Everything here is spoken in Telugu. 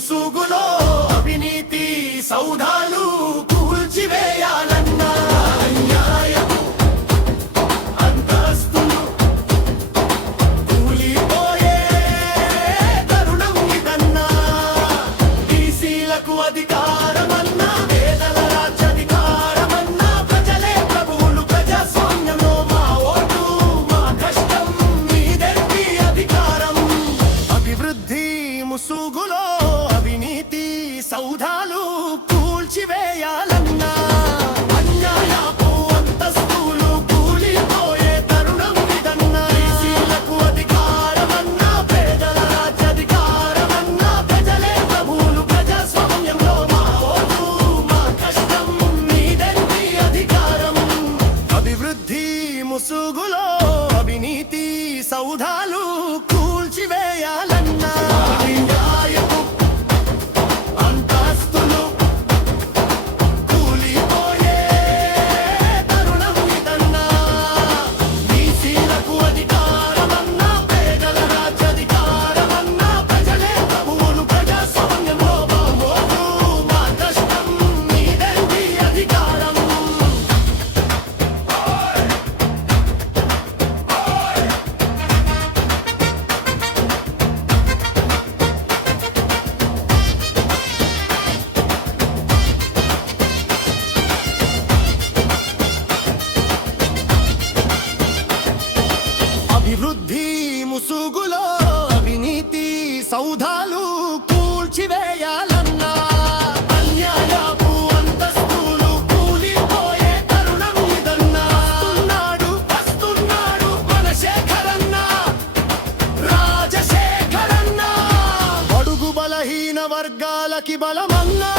ముసుగులో అవినీతి సౌధాలు కూల్చివేయాలన్నా అన్యాయపు అంతస్తులు కూలిపోయే తరుణం ఇదన్నా బీసీలకు అధికారమన్నా పేదల రాజ్యాధికారమన్నా ప్రజలే ప్రభువులు ప్రజాస్వామ్యంలో మా ఓటు మా కష్టం మీదెంటి అధికారం అభివృద్ధి ముసుగులో అవినీతి సౌధాలు కూల్చివేయాలన్నా అన్యాయపు అంతస్తులు కూలిపోయే తరుణం ఇదన్నా బీసీలకు అధికారమన్నా పేదల రాజ్యాధికారమన్నా ప్రజలే ప్రభువులు ప్రజాస్వామ్యంలో మా ఓటు మా కష్టం మీదెంటి అధికారం అభివృద్ధి ముసుగులో అవినీతి సౌధాలు కూల్చివేయాలన్నా అన్యాయపు అంతస్తులు కూలిపోయే తరుణం ఇదన్నా బీసీలకు అధికారమన్నా పేదల రాజ్యాధికారమన్నా ప్రజలే ప్రభువులు ప్రజాస్వామ్యంలో మా ఓటు మా కష్టం మీదెంటి అధికారం అభివృద్ధి ముసుగులో అవినీతి సౌధాలు కూల్చివేయాలన్నా అన్యాయపు అంతస్తులు కూలిపోయే తరుణం ఇదన్నా వస్తున్నాడు మన శేఖరన్న రాజశేఖరన్న బడుగు బలహీన వర్గాలకి బలమన్నా